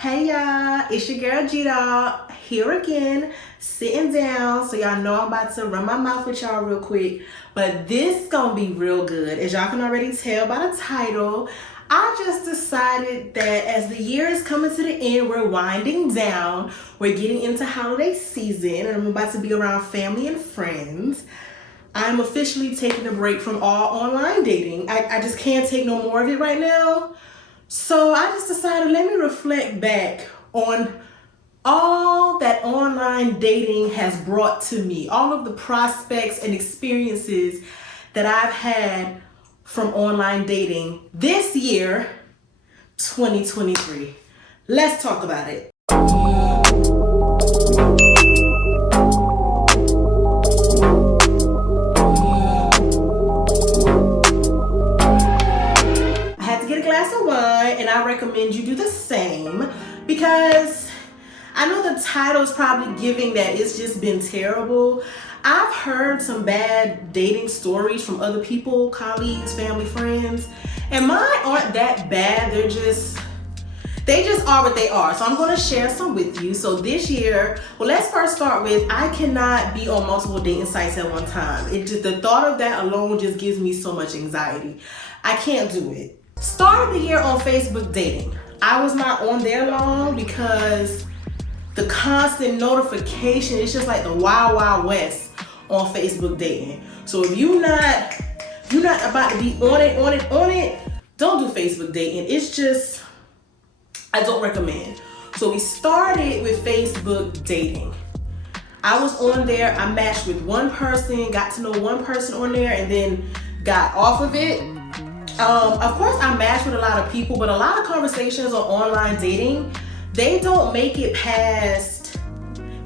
Hey y'all, it's your girl G-Dog here again, sitting down. So y'all know I'm about to run my mouth with y'all real quick, but this gonna be real good. As y'all can already tell by the title, I just decided that as the year is coming to the end, we're winding down, we're getting into holiday season, and I'm about to be around family and friends. I'm officially taking a break from all online dating. I just can't take no more of it right now. So I just decided, let me reflect back on all that online dating has brought to me, all of the prospects and experiences that I've had from online dating this year, 2023. Let's talk about it. And I recommend you do the same because I know the title is probably giving that it's just been terrible. I've heard some bad dating stories from other people, colleagues, family, friends, and mine aren't that bad. They just are what they are. So I'm going to share some with you. So this year, well, let's first start with, I cannot be on multiple dating sites at one time. The thought of that alone just gives me so much anxiety. I can't do it. Started the year on Facebook dating. I was not on there long because the constant notification, it's just like the wild, wild west on Facebook dating. So if you're not about to be on it, don't do Facebook dating. It's just, I don't recommend. So we started with Facebook dating. I was on there, I matched with one person, got to know one person on there, and then got off of it. Of course, I match with a lot of people, but a lot of conversations on online dating, they don't make it past,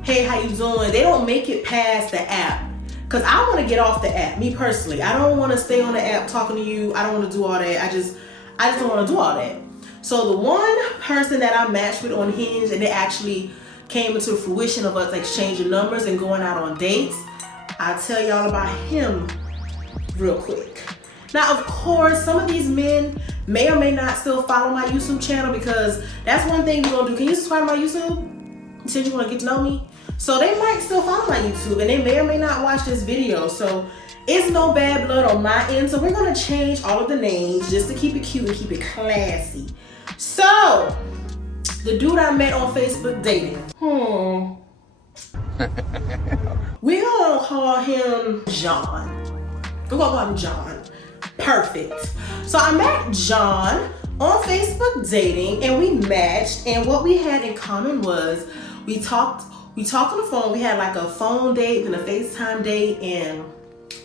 hey, how you doing? They don't make it past the app. Because I want to get off the app, me personally. I don't want to stay on the app talking to you. I don't want to do all that. I just don't want to do all that. So the one person that I matched with on Hinge, and it actually came into fruition of us exchanging numbers and going out on dates, I'll tell y'all about him real quick. Now, of course, some of these men may or may not still follow my YouTube channel because that's one thing you're gonna do. Can you subscribe to my YouTube? Since you wanna get to know me. So they might still follow my YouTube and they may or may not watch this video. So it's no bad blood on my end. So we're gonna change all of the names just to keep it cute and keep it classy. So, the dude I met on Facebook dating. We're gonna call him John. We're gonna call him John. Perfect. So I met John on Facebook dating and we matched, and what we had in common was we talked on the phone. We had like a phone date and a FaceTime date, and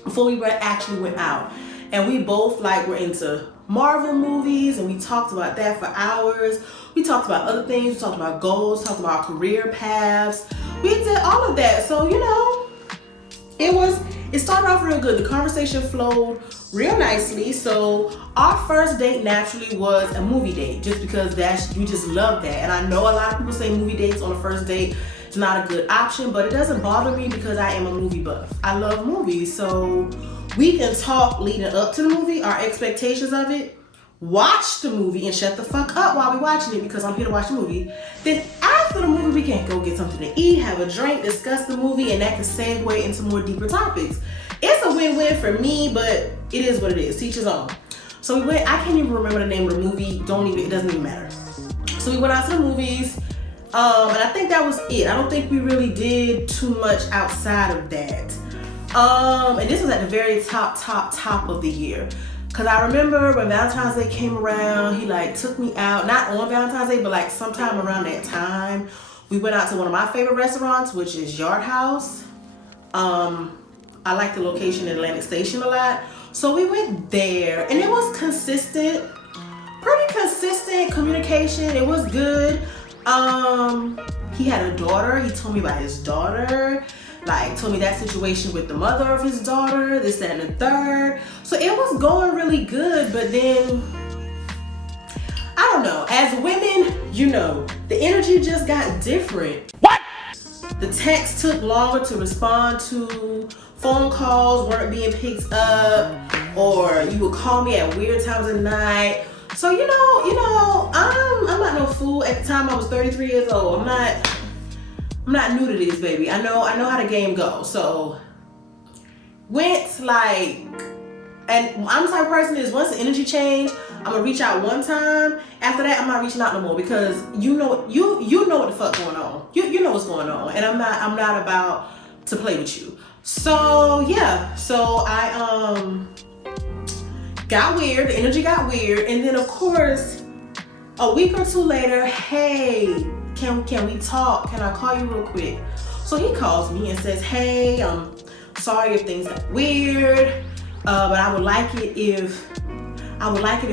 before we actually went out, and we both were into Marvel movies, and we talked about that for hours. We talked about other things, we talked about goals, talked about career paths. We did all of that. So it started off real good. The conversation flowed real nicely. So our first date naturally was a movie date, just because you just love that. And I know a lot of people say movie dates on the first date is not a good option, but it doesn't bother me because I am a movie buff. I love movies, so we can talk leading up to the movie, our expectations of it, watch the movie and shut the fuck up while we're watching it because I'm here to watch the movie. Then after the movie, we can go get something to eat, have a drink, discuss the movie, and that can segue into more deeper topics. It's a win-win for me, but it is what it is. Teach his own. So we went, I can't even remember the name of the movie. It doesn't even matter. So we went out to the movies, and I think that was it. I don't think we really did too much outside of that. And this was at the very top of the year. Cause I remember when Valentine's Day came around, he took me out, not on Valentine's Day, but sometime around that time. We went out to one of my favorite restaurants, which is Yard House. I like the location in Atlantic Station a lot. So we went there, and it was pretty consistent communication. It was good. He had a daughter. He told me about his daughter. Told me that situation with the mother of his daughter, this, that, and the third. So it was going really good, but then, I don't know. As women, the energy just got different. What? The text took longer to respond to. Phone calls weren't being picked up, or you would call me at weird times of night. So you know, I'm not no fool. At the time I was 33 years old. I'm not new to this, baby. I know how the game goes. So went like, and I'm the type of person is once the energy change, I'm gonna reach out one time. After that, I'm not reaching out no more because you know what the fuck going on. You know what's going on, and I'm not about to play with you. So yeah, so I got weird. The energy got weird, and then of course, a week or two later, hey, can we talk? Can I call you real quick? So he calls me and says, hey, I'm sorry if things got weird, but I would like it if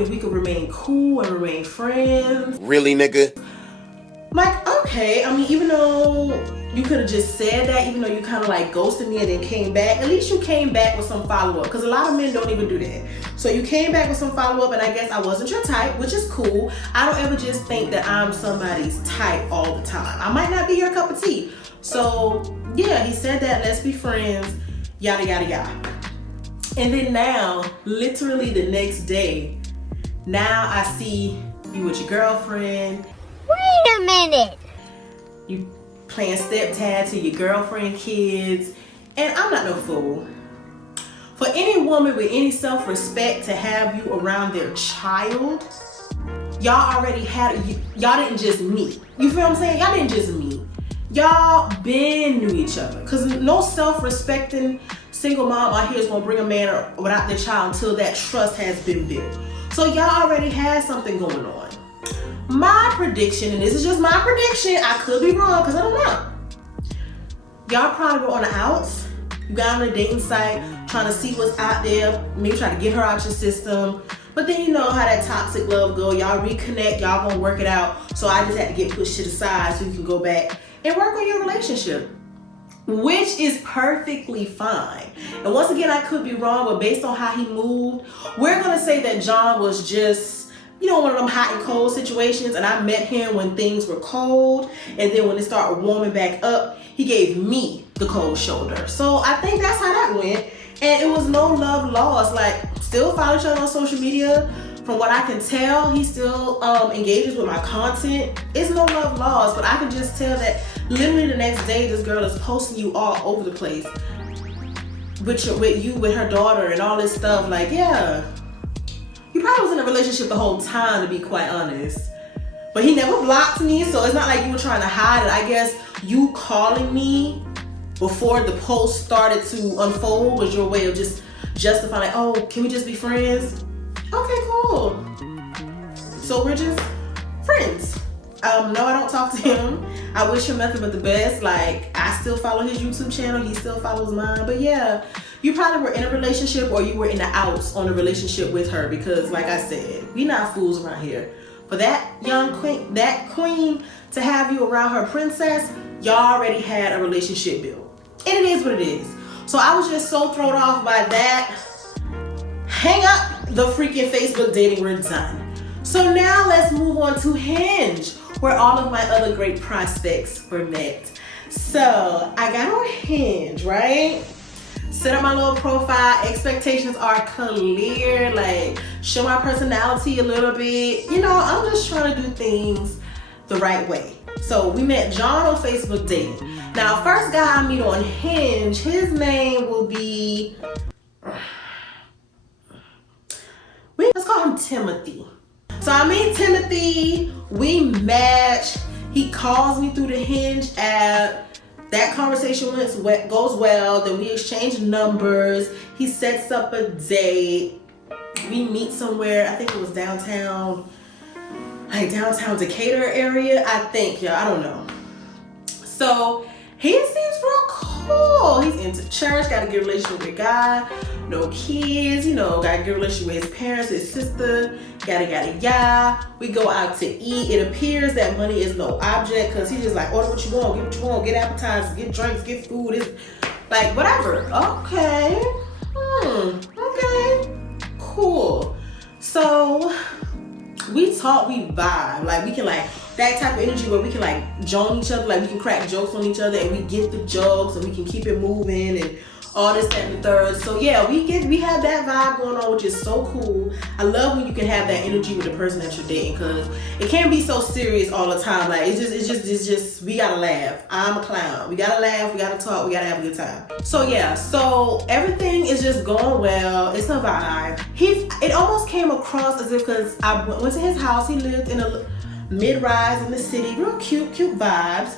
we could remain cool and remain friends. Really, nigga? I'm like, okay. I mean, even though you could have just said that, even though you kind of like ghosted me and then came back, at least you came back with some follow-up, because a lot of men don't even do that. So you came back with some follow-up, and I guess I wasn't your type, which is cool. I don't ever just think that I'm somebody's type all the time. I might not be your cup of tea. So yeah, he said that, let's be friends, yada, yada, yada. And then now, literally the next day, now I see you with your girlfriend. Wait a minute. You playing stepdad to your girlfriend kids. And I'm not no fool. For any woman with any self-respect to have you around their child, y'all didn't just meet. You feel what I'm saying? Y'all didn't just meet. Y'all been knew each other. Because no self-respecting single mom out here is going to bring a man without their child until that trust has been built. So y'all already had something going on. My prediction, and this is just my prediction, I could be wrong because I don't know. Y'all probably were on the outs. You got on a dating site trying to see what's out there, maybe try to get her out your system. But then you know how that toxic love go. Y'all reconnect, y'all gonna work it out. So I just had to get pushed to the side so you can go back and work on your relationship, which is perfectly fine. And once again, I could be wrong, but based on how he moved, we're gonna say that John was just, you know, one of them hot and cold situations, and I met him when things were cold, and then when it started warming back up, he gave me the cold shoulder. So I think that's how that went, and it was no love lost. Like, still follow each other on social media. From what I can tell, he still engages with my content. It's no love lost, but I can just tell that literally the next day, this girl is posting you all over the place with her daughter and all this stuff. Like, yeah, you probably was in a relationship the whole time, to be quite honest. But he never blocked me, so it's not like you were trying to hide it. I guess you calling me before the post started to unfold was your way of just justifying, like, oh, can we just be friends? Okay, cool. So we're just friends. No, I don't talk to him. I wish him nothing but the best. Like, I still follow his YouTube channel. He still follows mine. But yeah, you probably were in a relationship, or you were in the outs on a relationship with her, because like I said, we not fools around here. For that young queen, to have you around her princess, y'all already had a relationship built. And it is what it is. So I was just so thrown off by that. Hang up the freaking Facebook dating, we're done. So now let's move on to Hinge, where all of my other great prospects were met. So I got on Hinge, right? Set up my little profile. Expectations are clear. Like, show my personality a little bit. You know, I'm just trying to do things the right way. So we met John on Facebook dating. Now, first guy I meet on Hinge, his name will be, let's call him Timothy. So I meet Timothy, we match. He calls me through the Hinge app. That conversation goes well. Then we exchange numbers. He sets up a date. We meet somewhere. I think it was downtown, like downtown Decatur area. I think, yeah, I don't know. So he seems real cool. He's into church, got a good relationship with God, no kids, you know, got a good relationship with his parents, his sister, yada, yada, yada. We go out to eat. It appears that money is no object, because he's just like, order what you want, get what you want, get appetizers, get drinks, get food. It's like, whatever. Okay. Okay. Cool. So we talk, we vibe. Like, we can like, that type of energy where we can like join each other, like we can crack jokes on each other and we get the jokes and we can keep it moving and all this, that, and the third. So yeah, we have that vibe going on, which is so cool. I love when you can have that energy with the person that you're dating, because it can't be so serious all the time. Like it's just we gotta laugh. I'm a clown. We gotta laugh, we gotta talk, we gotta have a good time. So yeah, so everything is just going well. It's a vibe. It almost came across as if, because I went to his house, he lived in a mid-rise in the city, real cute vibes.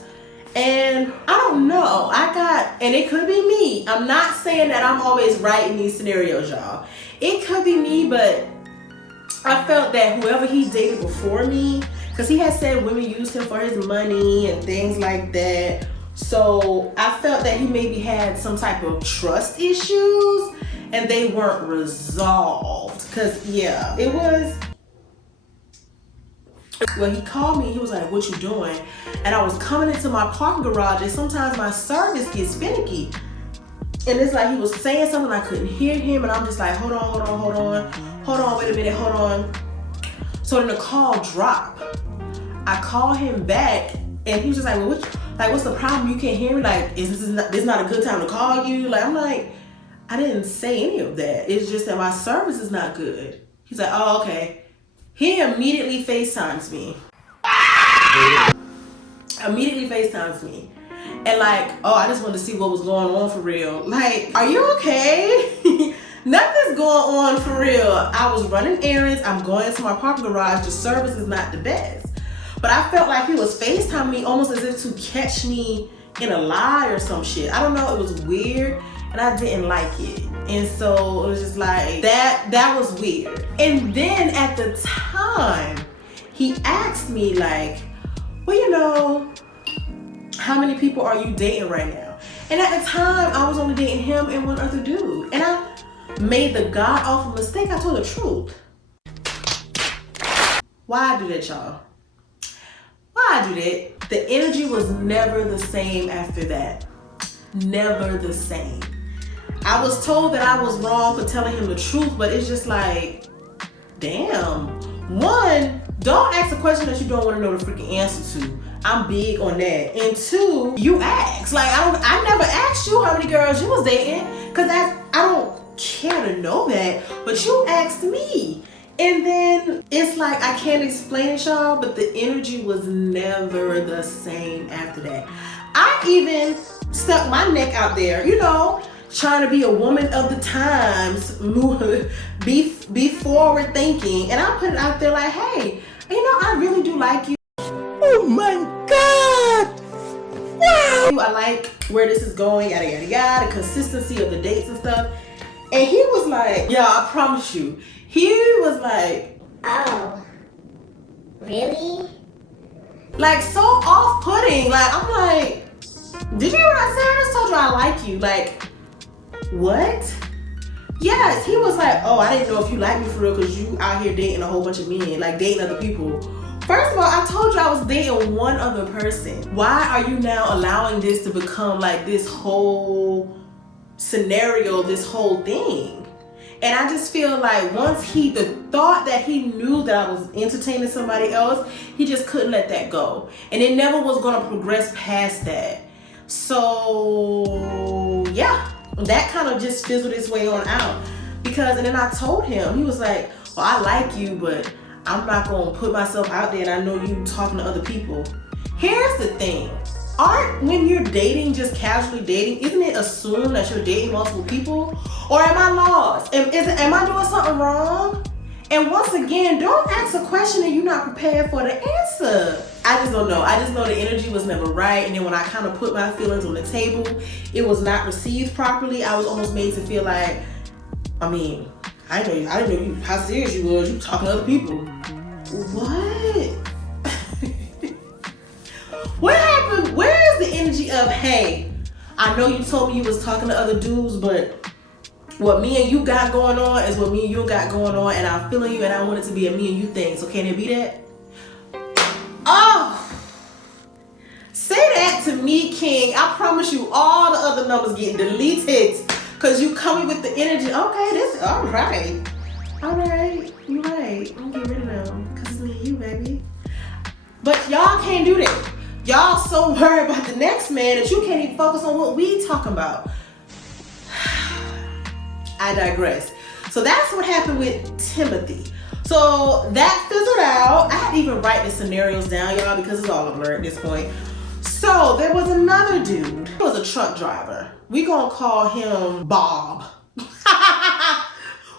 And I don't know, and it could be me. I'm not saying that I'm always right in these scenarios, y'all. It could be me, but I felt that whoever he dated before me, because he had said women used him for his money and things like that. So I felt that he maybe had some type of trust issues and they weren't resolved. Because yeah, it was. When he called me, he was like, "What you doing?" And I was coming into my parking garage, and sometimes my service gets finicky. And it's like he was saying something, I couldn't hear him, and I'm just like, hold on, wait a minute, hold on. So then the call dropped. I called him back, and he was just like, "Well, what's the problem? You can't hear me? Like, this not a good time to call you?" Like, I'm like, I didn't say any of that. It's just that my service is not good. He's like, "Oh, okay." He immediately FaceTimes me. And like, "Oh, I just wanted to see what was going on for real." Like, are you okay? Nothing's going on for real. I was running errands. I'm going to my parking garage. The service is not the best. But I felt like he was FaceTiming me almost as if to catch me in a lie or some shit. I don't know. It was weird. And I didn't like it. And so it was just like, that was weird. And then at the time, he asked me like, "Well, you know, how many people are you dating right now?" And at the time, I was only dating him and one other dude. And I made the god awful mistake. I told the truth. Why I do that, y'all? Why I do that? The energy was never the same after that. Never the same. I was told that I was wrong for telling him the truth, but it's just like, damn. One, don't ask a question that you don't want to know the freaking answer to. I'm big on that. And two, you ask. Like, I never asked you how many girls you was dating, because I don't care to know that, but you asked me. And then it's like, I can't explain it, y'all, but the energy was never the same after that. I even stuck my neck out there, you know, trying to be a woman of the times, be forward thinking. And I put it out there like, "Hey, you know, I really do like you. Oh my God. Wow. I like where this is going, yada, yada, yada, the consistency of the dates and stuff." And he was like, "Yeah, I promise you." He was like, "Oh, really?" Like, so off-putting. Like, I'm like, did you hear what I said? I just told you I like you. Like, what? Yes, he was like, "Oh, I didn't know if you like me for real, because you out here dating a whole bunch of men, like dating other people." First of all, I told you I was dating one other person. Why are you now allowing this to become like this whole scenario, this whole thing? And I just feel like once the thought that he knew that I was entertaining somebody else, he just couldn't let that go. And it never was gonna progress past that. So yeah, that kind of just fizzled its way on out. And then I told him, he was like, "Well, I like you, but I'm not gonna put myself out there, and I know you talking to other people." Here's the thing. When you're dating, just casually dating, isn't it assumed that you're dating multiple people? Or am I lost? Am I doing something wrong? And once again, don't ask a question and you're not prepared for the answer. I just don't know. I just know the energy was never right. And then when I kind of put my feelings on the table, it was not received properly. I was almost made to feel like, I mean, I didn't know you how serious you was. You talking to other people. What? What happened? Where is the energy of, "Hey, I know you told me you was talking to other dudes, but what me and you got going on is what me and you got going on, and I'm feeling you, and I want it to be a me and you thing. So can it be that?" Oh, say that to me, King. I promise you, all the other numbers getting deleted, cause you coming with the energy. Okay, this all right. You're right. I'm gonna get rid of them, cause it's me and you, baby. But y'all can't do that. Y'all so worried about the next man that you can't even focus on what we talking about. I digress. So that's what happened with Timothy. So that fizzled out. I had to even write the scenarios down, y'all, because it's all a blur at this point. So there was another dude. He was a truck driver. We gonna call him Bob.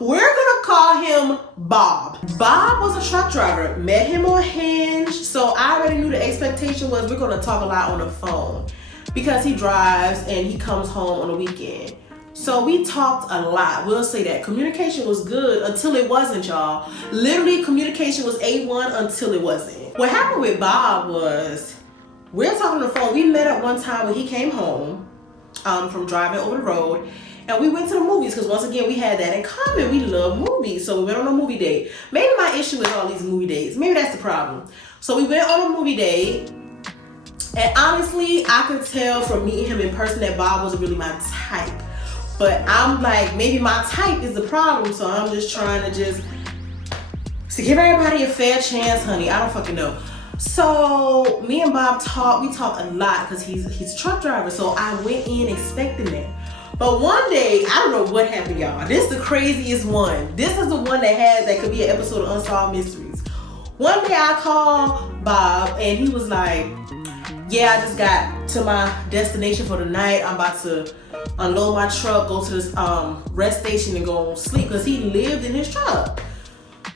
We're gonna call him Bob. Bob was a truck driver. Met him on Hinge. So I already knew the expectation was we're gonna talk a lot on the phone because he drives and he comes home on the weekend. So we talked a lot. We'll say that. Communication was good until it wasn't, y'all. Literally, communication was A1 until it wasn't. What happened with Bob was we're talking on the phone. We met up one time when he came home from driving over the road. And we went to the movies because once again, we had that in common. We love movies. So we went on a movie date. Maybe my issue is all these movie dates. Maybe that's the problem. So we went on a movie date. And honestly, I could tell from meeting him in person that Bob wasn't really my type. But I'm like, maybe my type is the problem. So I'm just trying to to give everybody a fair chance, honey. I don't fucking know. So me and Bob talked. We talked a lot because he's a truck driver. So I went in expecting that. But one day, I don't know what happened, y'all. This is the craziest one. This is the one that could be an episode of Unsolved Mysteries. One day I called Bob and he was like, yeah, I just got to my destination for the night. I'm about to unload my truck, go to this rest station and go sleep because he lived in his truck.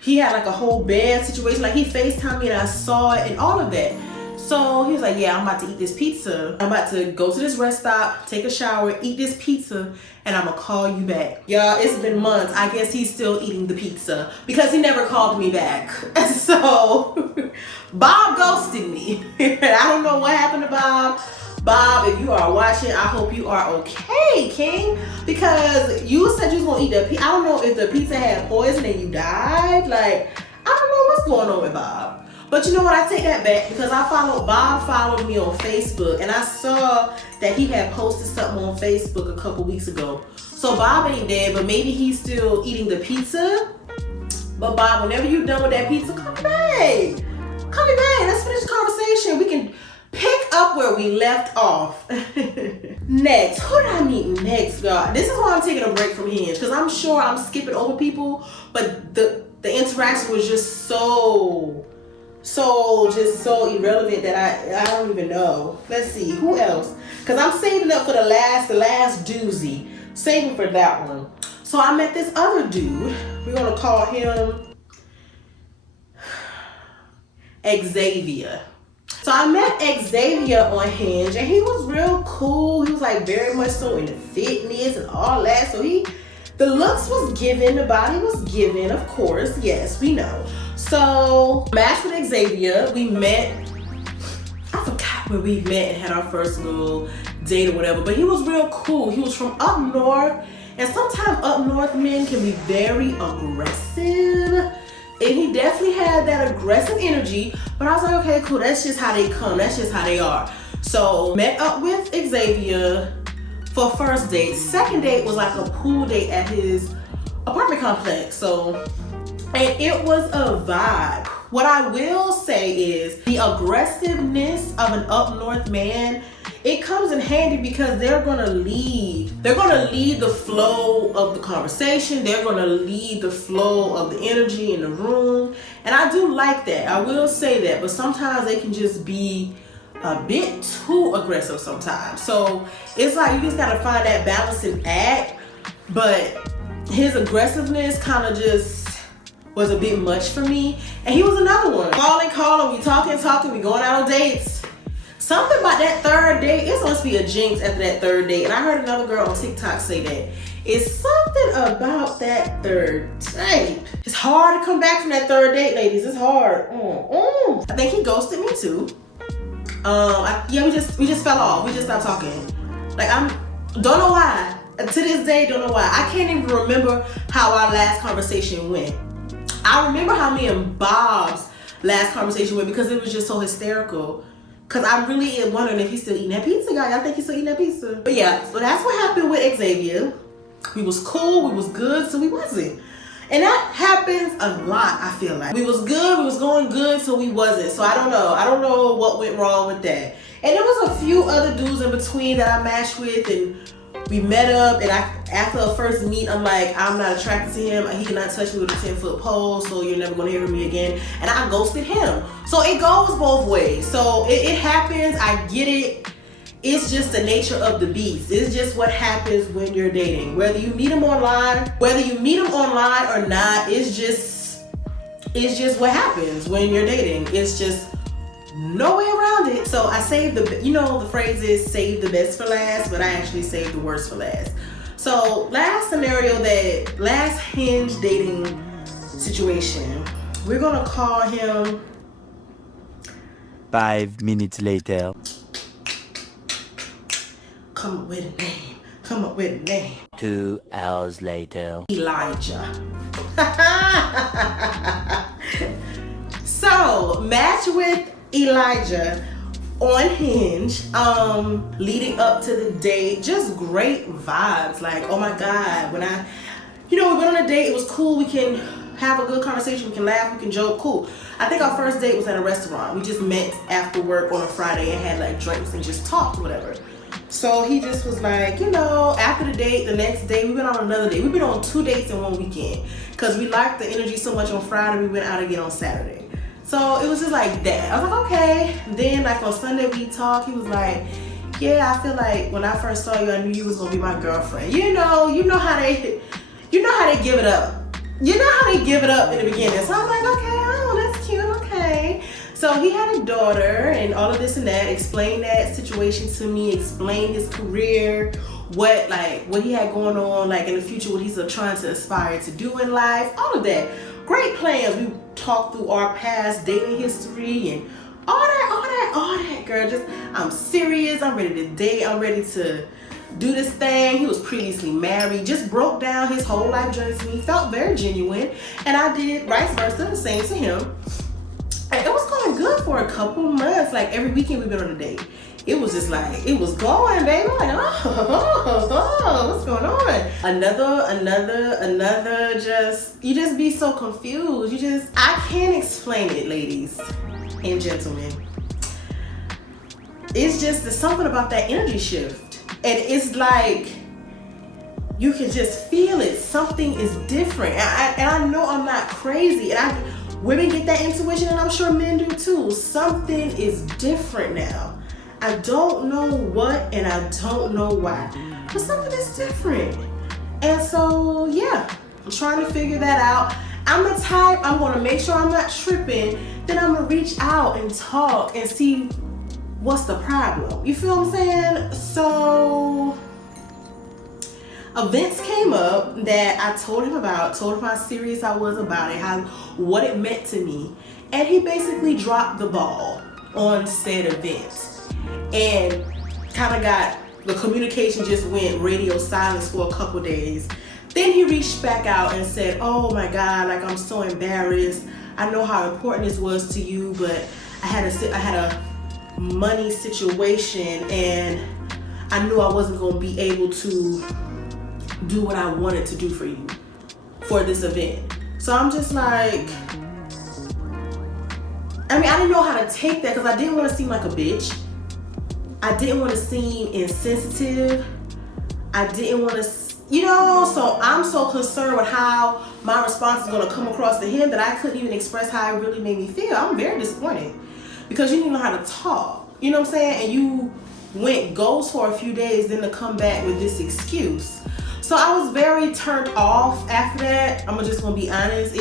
He had like a whole bed situation. Like he FaceTimed me and I saw it and all of that. So he was like, yeah, I'm about to eat this pizza. I'm about to go to this rest stop, take a shower, eat this pizza, and I'm gonna call you back. Y'all, it's been months. I guess he's still eating the pizza because he never called me back. So Bob ghosted me. I don't know what happened to Bob. Bob, if you are watching, I hope you are okay, King. Because you said you was gonna eat the pizza. I don't know if the pizza had poison and you died. Like, I don't know what's going on with Bob. But you know what, I take that back because Bob followed me on Facebook and I saw that he had posted something on Facebook a couple weeks ago. So Bob ain't dead, but maybe he's still eating the pizza. But Bob, whenever you're done with that pizza, come back. Come back, let's finish the conversation. We can pick up where we left off. Next, who did I meet next, God? This is why I'm taking a break from Hinge because I'm sure I'm skipping over people, but the interaction was just so irrelevant that I don't even know. Let's see, who else? Because I'm saving up for the last doozy. Saving for that one. So I met this other dude. We're gonna call him Xavier. So I met Xavier on Hinge and he was real cool. He was like very much so into fitness and all that. So the looks was given, the body was given, of course. Yes, we know. So, matched with Xavier, we met, I forgot where we met and had our first little date or whatever, but he was real cool. He was from up north, and sometimes up north men can be very aggressive, and he definitely had that aggressive energy, but I was like, okay, cool, that's just how they come, that's just how they are. So, met up with Xavier for first date. Second date was like a pool date at his apartment complex, and it was a vibe. What I will say is the aggressiveness of an up north man, it comes in handy because they're gonna lead the flow of the conversation. They're gonna lead the flow of the energy in the room. And I do like that. I will say that. But sometimes they can just be a bit too aggressive sometimes. So it's like you just gotta find that balancing act. But his aggressiveness kind of just was a bit much for me. And he was another one. Calling, we talking, we going out on dates. Something about that third date, it's supposed to be a jinx after that third date. And I heard another girl on TikTok say that. It's something about that third date. It's hard to come back from that third date, ladies. It's hard. I think he ghosted me too. We just fell off. We just stopped talking. Like don't know why. To this day, don't know why. I can't even remember how our last conversation went. I remember how me and Bob's last conversation went because it was just so hysterical. Because I'm really wondering if he's still eating that pizza, y'all. Y'all think he's still eating that pizza? But yeah, so that's what happened with Xavier. We was cool, we was good, so we wasn't. And that happens a lot, I feel like. We was good, we was going good, so we wasn't. So I don't know. I don't know what went wrong with that. And there was a few other dudes in between that I matched with, and We met up, and after a first meet, I'm like, I'm not attracted to him. He cannot touch me with a 10-foot pole, so you're never gonna hear from me again. And I ghosted him. So it goes both ways. So it happens. I get it. It's just the nature of the beast. It's just what happens when you're dating. Whether you meet him online or not, it's just what happens when you're dating. It's just no way around it. So I saved the phrase is save the best for last, but I actually saved the worst for last. So last Hinge dating situation, we're gonna call him 5 minutes later. Come up with a name. 2 hours later. Elijah. So match with Elijah on Hinge, leading up to the date. Just great vibes. Like, oh my God, when we went on a date, it was cool. We can have a good conversation, we can laugh, we can joke, cool. I think our first date was at a restaurant. We just met after work on a Friday and had like drinks and just talked, whatever. So he just was like, after the date, the next day, we went on another date. We've been on 2 dates in one weekend because we liked the energy so much on Friday, we went out again on Saturday. So it was just like that. I was like, okay. Then like on Sunday we talked, he was like, yeah, I feel like when I first saw you, I knew you was gonna be my girlfriend. You know how they give it up. You know how they give it up in the beginning. So I'm like, okay, oh, that's cute, okay. So he had a daughter and all of this and that, explained that situation to me, explained his career, what he had going on, like in the future, what he's trying to aspire to do in life, all of that. Great plans. We talked through our past dating history and all that, girl. Just, I'm serious, I'm ready to date, I'm ready to do this thing. He was previously married, just broke down his whole life journey to me, felt very genuine, and I did vice versa, the same to him. And it was going good for a couple months. Like every weekend we've been on a date. It was just like, it was going, baby. I'm like, what's going on? Another, you just be so confused. I can't explain it, ladies and gentlemen. It's just, there's something about that energy shift. And it's like, you can just feel it. Something is different. And I know I'm not crazy. And women get that intuition, and I'm sure men do too. Something is different now. I don't know what, and I don't know why, but something is different. And so, yeah, I'm trying to figure that out. I'm the type, I'm gonna make sure I'm not tripping, then I'm gonna reach out and talk and see what's the problem. You feel what I'm saying? So, events came up that I told him how serious I was about it, what it meant to me. And he basically dropped the ball on said event. And kind of the communication just went radio silence for a couple days. Then he reached back out and said, oh my God, like I'm so embarrassed. I know how important this was to you, but I had a money situation and I knew I wasn't gonna be able to do what I wanted to do for you for this event. So I'm just like, I didn't know how to take that because I didn't want to seem like a bitch. I didn't want to seem insensitive. I didn't want to, so I'm so concerned with how my response is going to come across to him that I couldn't even express how it really made me feel. I'm very disappointed because you didn't know how to talk. You know what I'm saying? And you went ghost for a few days then to come back with this excuse. So I was very turned off after that. I'm just going to be honest.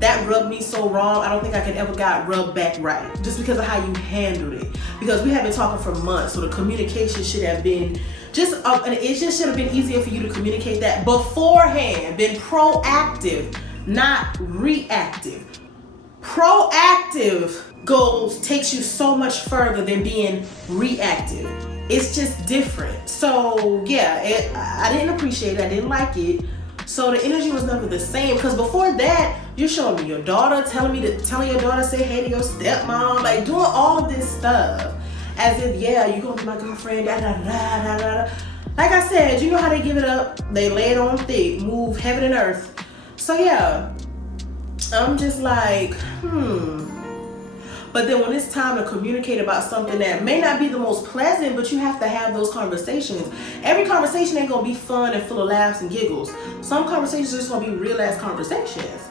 That rubbed me so wrong. I don't think I could ever got rubbed back right just because of how you handled it. Because we have been talking for months, so the communication should have been and it just should have been easier for you to communicate that beforehand. Been proactive, not reactive. Proactive takes you so much further than being reactive. It's just different. So yeah, I didn't appreciate it. I didn't like it. So the energy was never the same because before that, you're showing me your daughter, telling your daughter say hey to your stepmom, like doing all of this stuff as if, yeah, you're gonna be my girlfriend, da da da da da. Like I said, you know how they give it up, they lay it on thick, move heaven and earth. So yeah, I'm just like, But then when it's time to communicate about something that may not be the most pleasant, but you have to have those conversations. Every conversation ain't gonna be fun and full of laughs and giggles. Some conversations are just gonna be real ass conversations.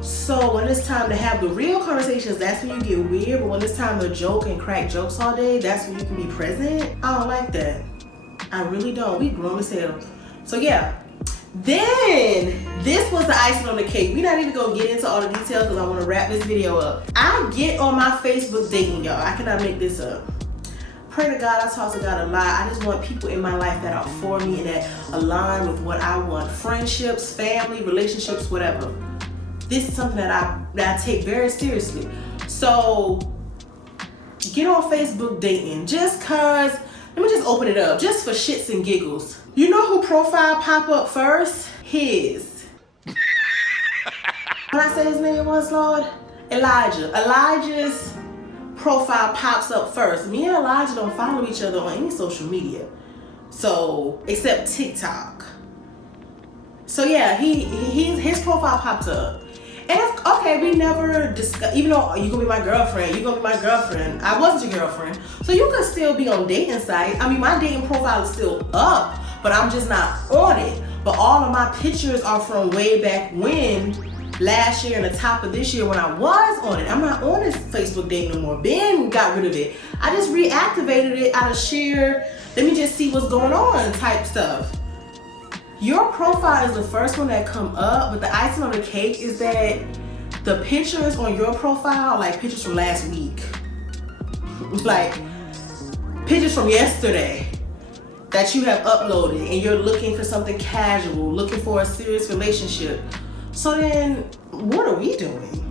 So when it's time to have the real conversations, that's when you get weird. But when it's time to joke and crack jokes all day, that's when you can be present. I don't like that. I really don't. We grown as hell. So yeah. Then this was the icing on the cake. We're not even gonna get into all the details because I want to wrap this video up. I get on my Facebook dating, y'all. I cannot make this up. Pray to God, I talk to God a lot. I just want people in my life that are for me and that align with what I want. Friendships, family, relationships, whatever. This is something that I take very seriously. So get on Facebook dating just cause, let me just open it up just for shits and giggles. You know who profile pop up first? His. When I say his name was, Lord? Elijah. Elijah's profile pops up first. Me and Elijah don't follow each other on any social media. So, except TikTok. So yeah, his profile popped up. And it's, okay, we never discussed, even though you're gonna be my girlfriend, I wasn't your girlfriend. So you could still be on dating sites. I mean, my dating profile is still up, but I'm just not on it. But all of my pictures are from way back when, last year and the top of this year when I was on it. I'm not on this Facebook dating no more. Ben got rid of it. I just reactivated it out of sheer, let me just see what's going on type stuff. Your profile is the first one that come up, but the icing on the cake is that the pictures on your profile are like pictures from last week. Like pictures from yesterday that you have uploaded and you're looking for something casual, looking for a serious relationship. So then what are we doing?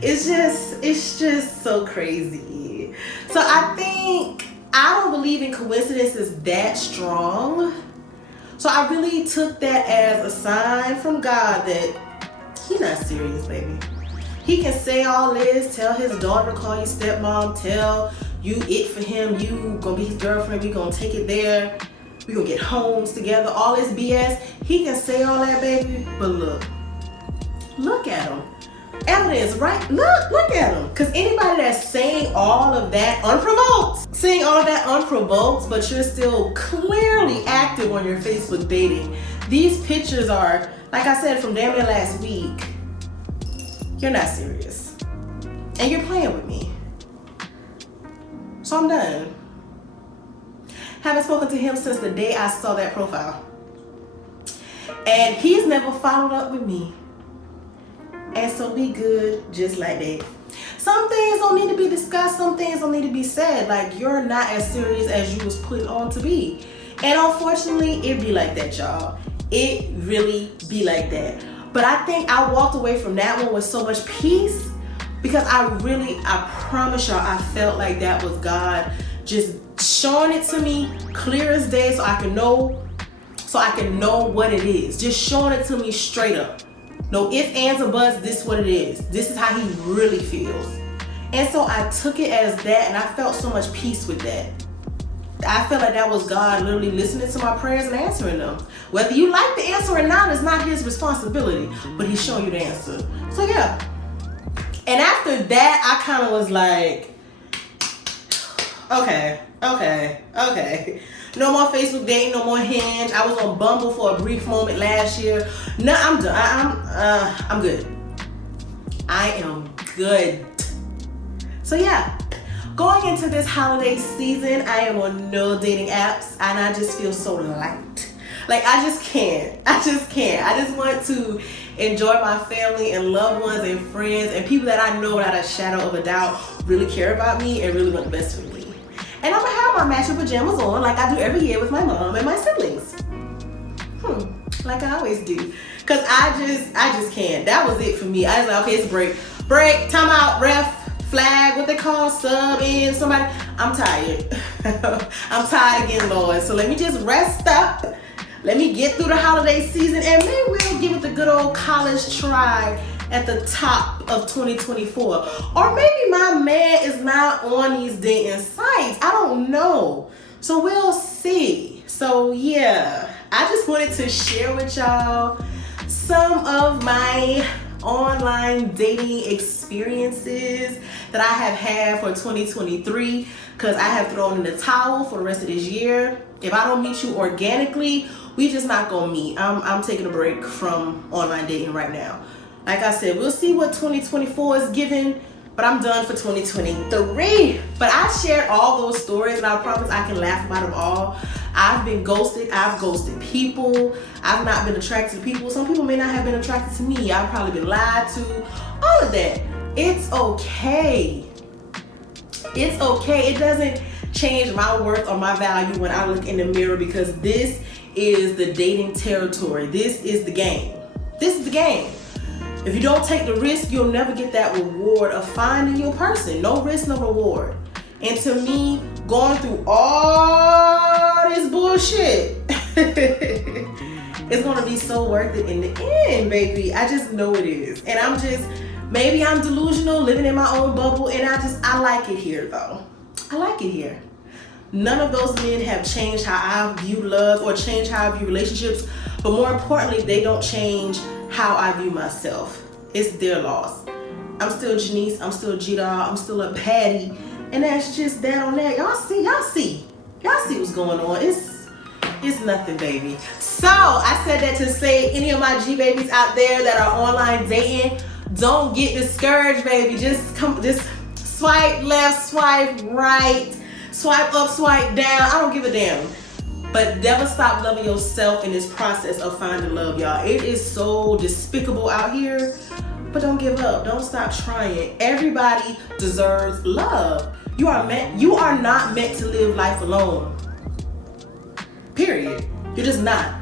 It's just so crazy. So I don't believe in coincidences that strong. So I really took that as a sign from God that he's not serious, baby. He can say all this, tell his daughter to call you stepmom, tell you it for him, you gonna be his girlfriend, we gonna take it there, we gonna get homes together, all this BS. He can say all that, baby, but look at him. Evidence, right? Look at him. Because anybody that's saying all of that unprovoked, but you're still clearly active on your Facebook dating. These pictures are, like I said, from damn near last week. You're not serious. And you're playing with me. So I'm done. Haven't spoken to him since the day I saw that profile. And he's never followed up with me. And so we good just like that. Some things don't need to be discussed, some things don't need to be said. Like, you're not as serious as you was put on to be. And unfortunately, it be like that, y'all. It really be like that. But I think I walked away from that one with so much peace because I promise y'all, I felt like that was God just showing it to me clear as day so I can know what it is. Just showing it to me straight up. No ifs, ands, or buts, this is what it is. This is how he really feels. And so I took it as that, and I felt so much peace with that. I felt like that was God literally listening to my prayers and answering them. Whether you like the answer or not is not his responsibility, but he's showing you the answer. So yeah. And after that, I kind of was like, okay. No more Facebook dating, no more Hinge. I was on Bumble for a brief moment last year. No, I'm done. I'm good. I am good. So yeah, going into this holiday season, I am on no dating apps, and I just feel so light. Like, I just can't. I just want to enjoy my family and loved ones and friends and people that I know without a shadow of a doubt really care about me and really want the best for me. And I'm gonna have my matching pajamas on like I do every year with my mom and my siblings. Like I always do. Cause I just can't. That was it for me. I was like, okay, it's a break. Break, time out, ref, flag, what they call, sub in, somebody. I'm tired. I'm tired again, Lord. So let me just rest up. Let me get through the holiday season and maybe we'll give it the good old college try at the top of 2024. Or maybe my man is not on these dating sites. I don't know. So we'll see. So yeah, I just wanted to share with y'all some of my online dating experiences that I have had for 2023, because I have thrown in the towel for the rest of this year. If I don't meet you organically, we just not gonna meet. I'm taking a break from online dating right now. Like I said, we'll see what 2024 is giving, but I'm done for 2023. But I shared all those stories, and I promise I can laugh about them all. I've been ghosted. I've ghosted people. I've not been attracted to people. Some people may not have been attracted to me. I've probably been lied to. All of that. It's okay. It's okay. It doesn't change my worth or my value when I look in the mirror, because this is the dating territory. This is the game. This is the game. If you don't take the risk, you'll never get that reward of finding your person. No risk, no reward. And to me, going through all this bullshit, it's gonna be so worth it in the end, baby. I just know it is. And maybe I'm delusional, living in my own bubble, and I like it here though. I like it here. None of those men have changed how I view love or changed how I view relationships, but more importantly, they don't change how I view myself. It's their loss. I'm still Janice, I'm still G-Dog, I'm still a Patty, and that's just that on that. Y'all see what's going on. It's nothing, baby. So I said that to say, any of my G babies out there that are online dating, don't get discouraged, baby. Just swipe left, swipe right, swipe up, swipe down. I don't give a damn. But never stop loving yourself in this process of finding love, y'all. It is so despicable out here, but don't give up. Don't stop trying. Everybody deserves love. You are not meant to live life alone. Period. You're just not.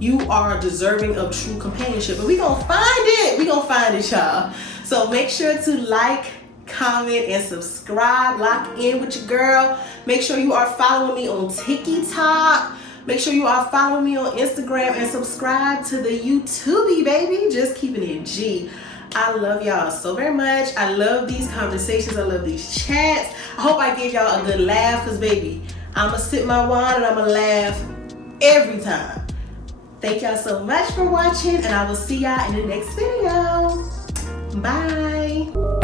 You are deserving of true companionship, and we gonna find it. We gonna find it, y'all. So make sure to like, comment, and subscribe. Lock in with your girl. Make sure you are following me on TikTok. Make sure you are following me on Instagram, and subscribe to the YouTube, baby. Just keeping it G. I love y'all so very much. I love these conversations. I love these chats. I hope I gave y'all a good laugh, because baby, I'ma sip my wine and I'ma laugh every time. Thank y'all so much for watching, and I will see y'all in the next video. Bye.